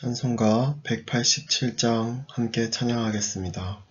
찬송가 187장 함께 찬양하겠습니다.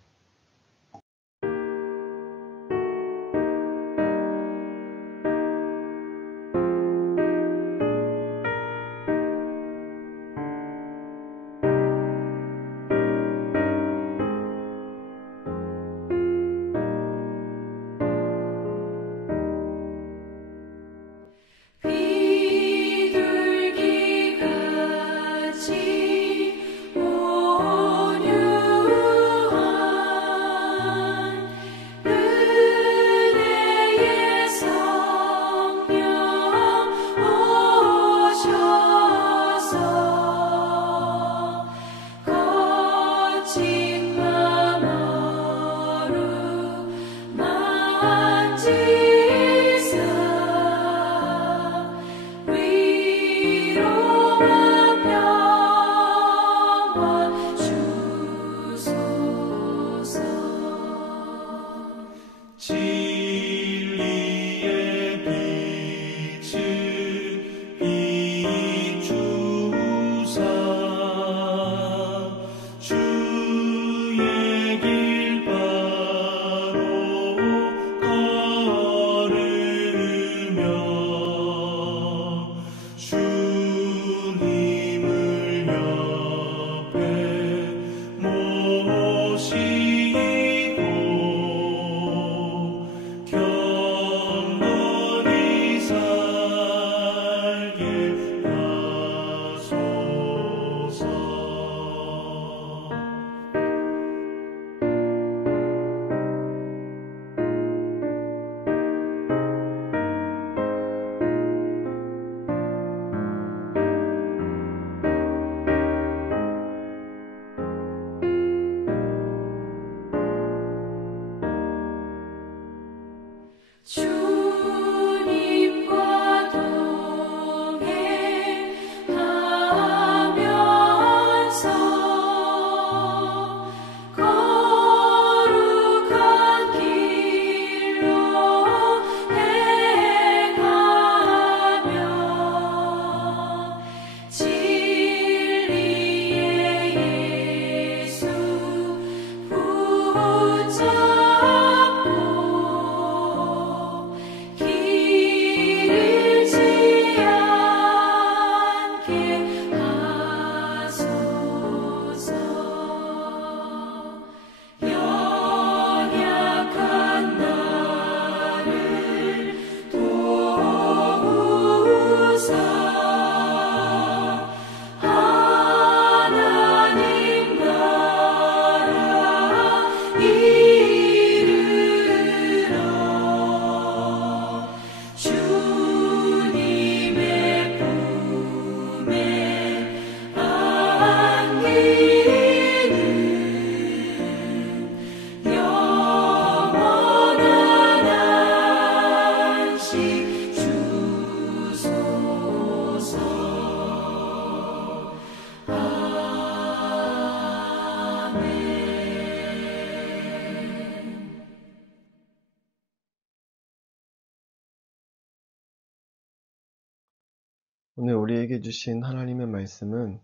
오늘 우리에게 주신 하나님의 말씀은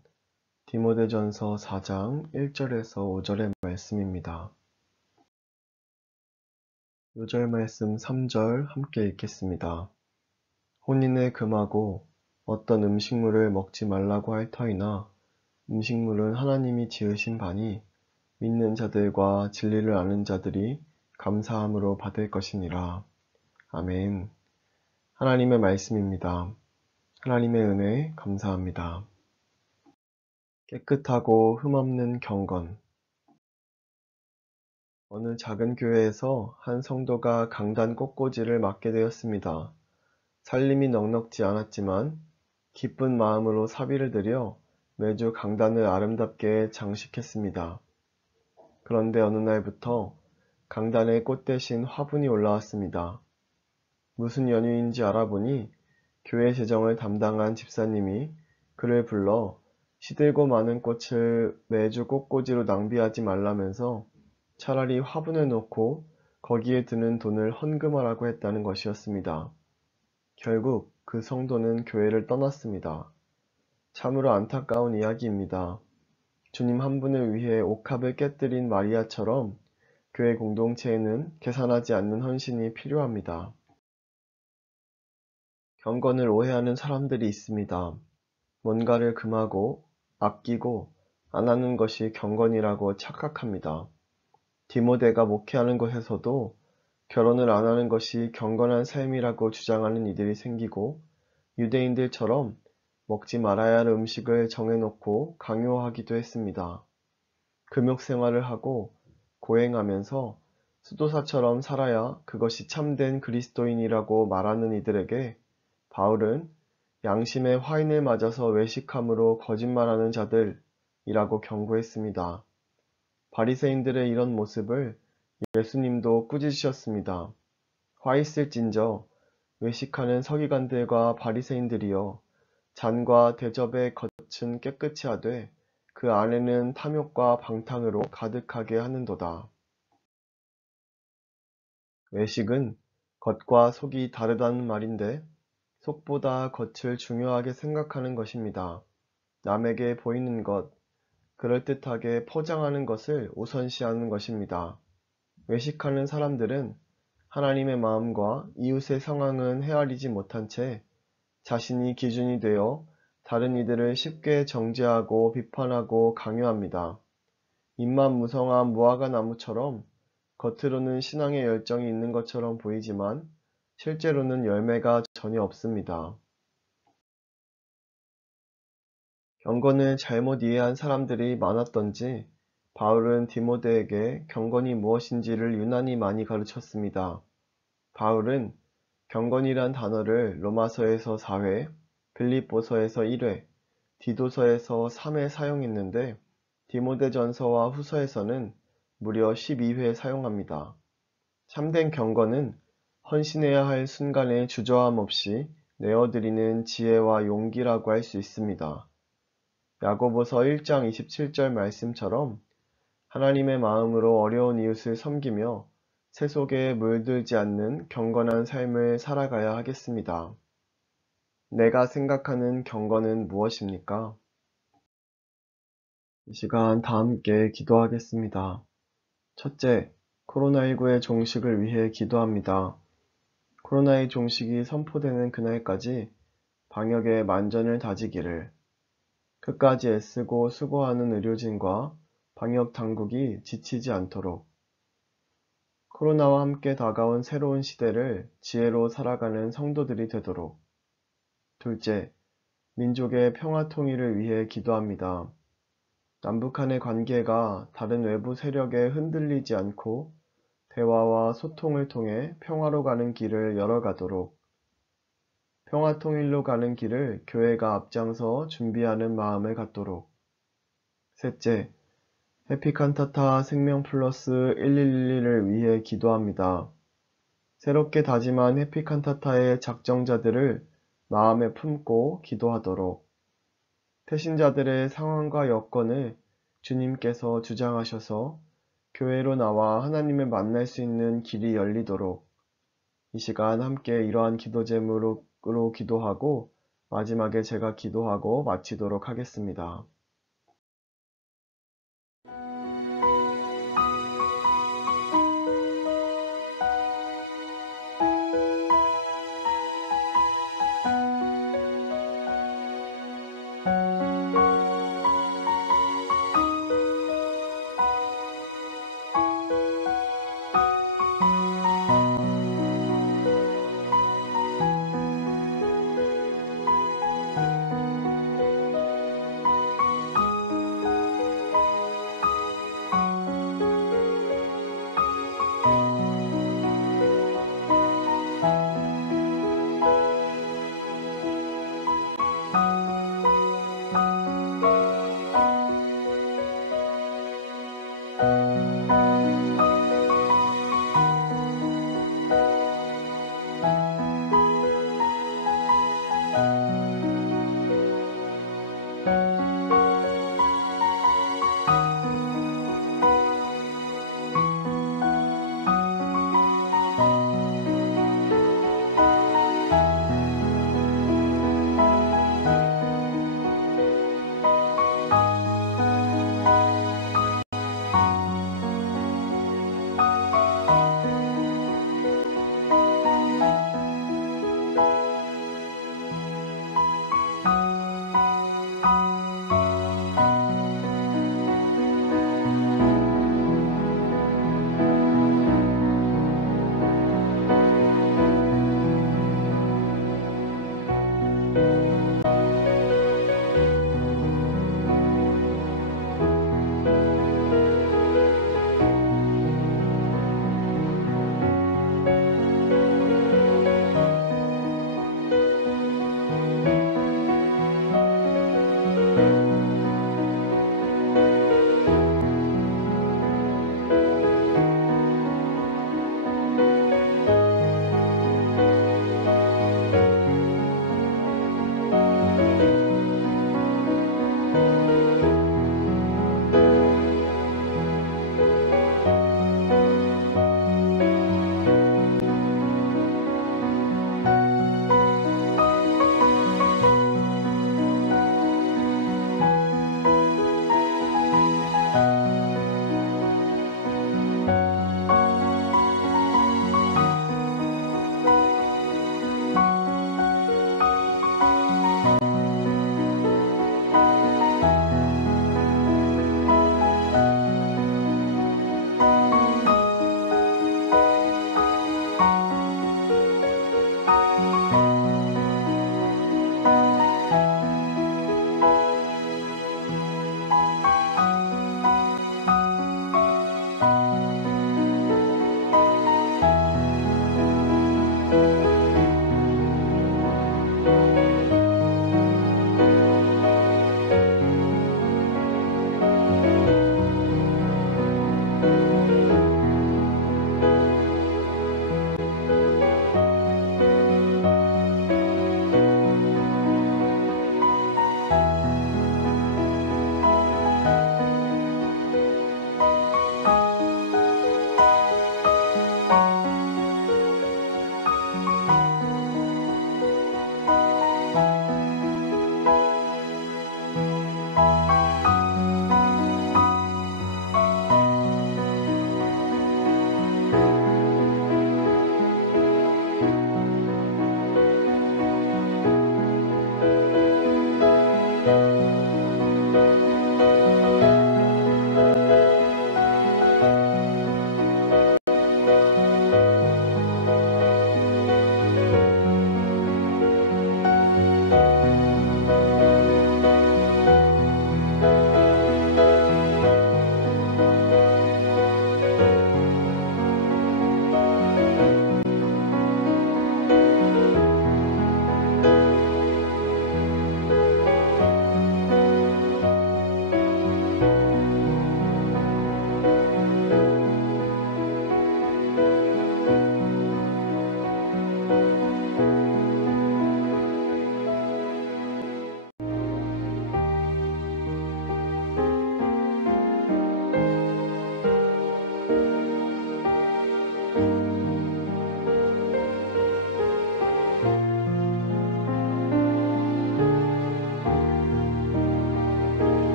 디모데전서 4장 1절에서 5절의 말씀입니다. 요절 말씀 3절 함께 읽겠습니다. 혼인에 금하고 어떤 음식물을 먹지 말라고 할 터이나 음식물은 하나님이 지으신 바니 믿는 자들과 진리를 아는 자들이 감사함으로 받을 것이니라. 아멘. 하나님의 말씀입니다. 하나님의 은혜 감사합니다. 깨끗하고 흠없는 경건. 어느 작은 교회에서 한 성도가 강단 꽃꽂이를 맡게 되었습니다. 살림이 넉넉지 않았지만 기쁜 마음으로 사비를 들여 매주 강단을 아름답게 장식했습니다. 그런데 어느 날부터 강단에 꽃 대신 화분이 올라왔습니다. 무슨 연유인지 알아보니 교회 재정을 담당한 집사님이 그를 불러 시들고 많은 꽃을 매주 꽃꽂이로 낭비하지 말라면서 차라리 화분을 놓고 거기에 드는 돈을 헌금하라고 했다는 것이었습니다. 결국 그 성도는 교회를 떠났습니다. 참으로 안타까운 이야기입니다. 주님 한 분을 위해 옥합을 깨뜨린 마리아처럼 교회 공동체에는 계산하지 않는 헌신이 필요합니다. 경건을 오해하는 사람들이 있습니다. 뭔가를 금하고 아끼고 안 하는 것이 경건이라고 착각합니다. 디모데가 목회하는 것에서도 결혼을 안 하는 것이 경건한 삶이라고 주장하는 이들이 생기고 유대인들처럼 먹지 말아야 할 음식을 정해놓고 강요하기도 했습니다. 금욕 생활을 하고 고행하면서 수도사처럼 살아야 그것이 참된 그리스도인이라고 말하는 이들에게 바울은 양심에 화인을 맞아서 외식함으로 거짓말하는 자들이라고 경고했습니다. 바리새인들의 이런 모습을 예수님도 꾸짖으셨습니다. 화 있을진저 외식하는 서기관들과 바리새인들이여 잔과 대접의 겉은 깨끗이 하되 그 안에는 탐욕과 방탕으로 가득하게 하는도다. 외식은 겉과 속이 다르다는 말인데 속보다 겉을 중요하게 생각하는 것입니다. 남에게 보이는 것, 그럴듯하게 포장하는 것을 우선시하는 것입니다. 외식하는 사람들은 하나님의 마음과 이웃의 상황은 헤아리지 못한 채 자신이 기준이 되어 다른 이들을 쉽게 정죄하고 비판하고 강요합니다. 잎만 무성한 무화과 나무처럼 겉으로는 신앙의 열정이 있는 것처럼 보이지만 실제로는 열매가 전혀 없습니다. 경건을 잘못 이해한 사람들이 많았던지 바울은 디모데에게 경건이 무엇인지를 유난히 많이 가르쳤습니다. 바울은 경건이란 단어를 로마서에서 4회, 빌립보서에서 1회, 디도서에서 3회 사용했는데 디모데전서와 후서에서는 무려 12회 사용합니다. 참된 경건은 헌신해야 할 순간에 주저함 없이 내어드리는 지혜와 용기라고 할 수 있습니다. 야고보서 1장 27절 말씀처럼 하나님의 마음으로 어려운 이웃을 섬기며 세속에 물들지 않는 경건한 삶을 살아가야 하겠습니다. 내가 생각하는 경건은 무엇입니까? 이 시간 다 함께 기도하겠습니다. 첫째, 코로나19의 종식을 위해 기도합니다. 코로나의 종식이 선포되는 그날까지 방역에 만전을 다지기를, 끝까지 애쓰고 수고하는 의료진과 방역 당국이 지치지 않도록, 코로나와 함께 다가온 새로운 시대를 지혜로 살아가는 성도들이 되도록. 둘째, 민족의 평화 통일을 위해 기도합니다. 남북한의 관계가 다른 외부 세력에 흔들리지 않고 대화와 소통을 통해 평화로 가는 길을 열어가도록, 평화 통일로 가는 길을 교회가 앞장서 준비하는 마음을 갖도록. 셋째, 해피칸타타 생명플러스 1112를 위해 기도합니다. 새롭게 다짐한 해피칸타타의 작정자들을 마음에 품고 기도하도록, 태신자들의 상황과 여건을 주님께서 주장하셔서 교회로 나와 하나님을 만날 수 있는 길이 열리도록, 이 시간 함께 이러한 기도 제목으로 기도하고 마지막에 제가 기도하고 마치도록 하겠습니다.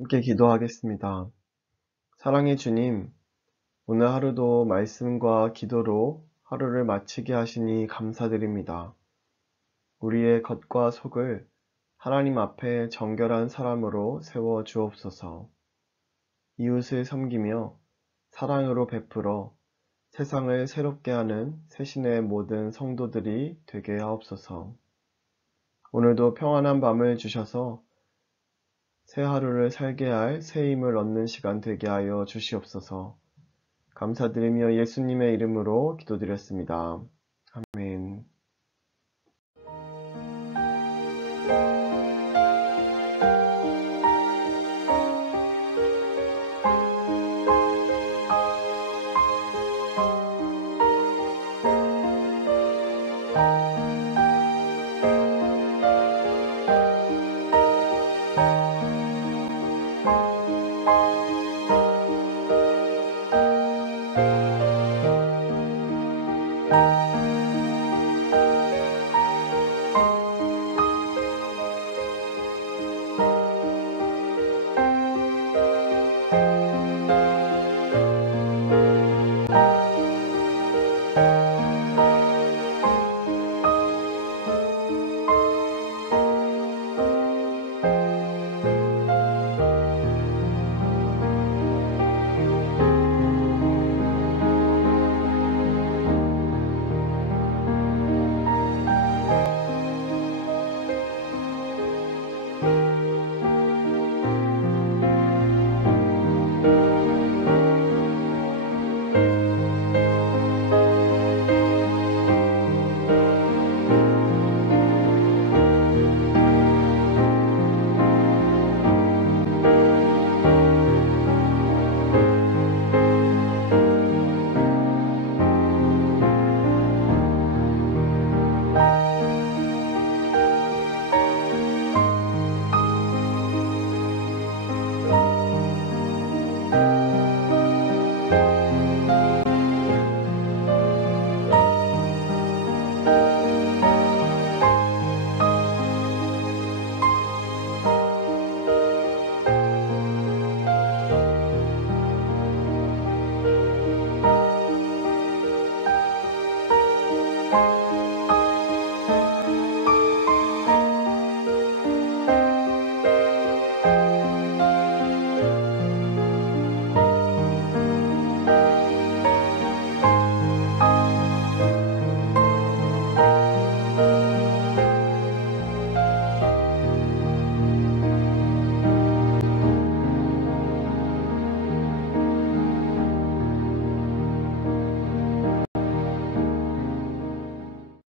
함께 기도하겠습니다. 사랑의 주님, 오늘 하루도 말씀과 기도로 하루를 마치게 하시니 감사드립니다. 우리의 겉과 속을 하나님 앞에 정결한 사람으로 세워 주옵소서. 이웃을 섬기며 사랑으로 베풀어 세상을 새롭게 하는 새신의 모든 성도들이 되게 하옵소서. 오늘도 평안한 밤을 주셔서 새 하루를 살게 할 새 힘을 얻는 시간 되게 하여 주시옵소서. 감사드리며 예수님의 이름으로 기도드렸습니다. 아멘.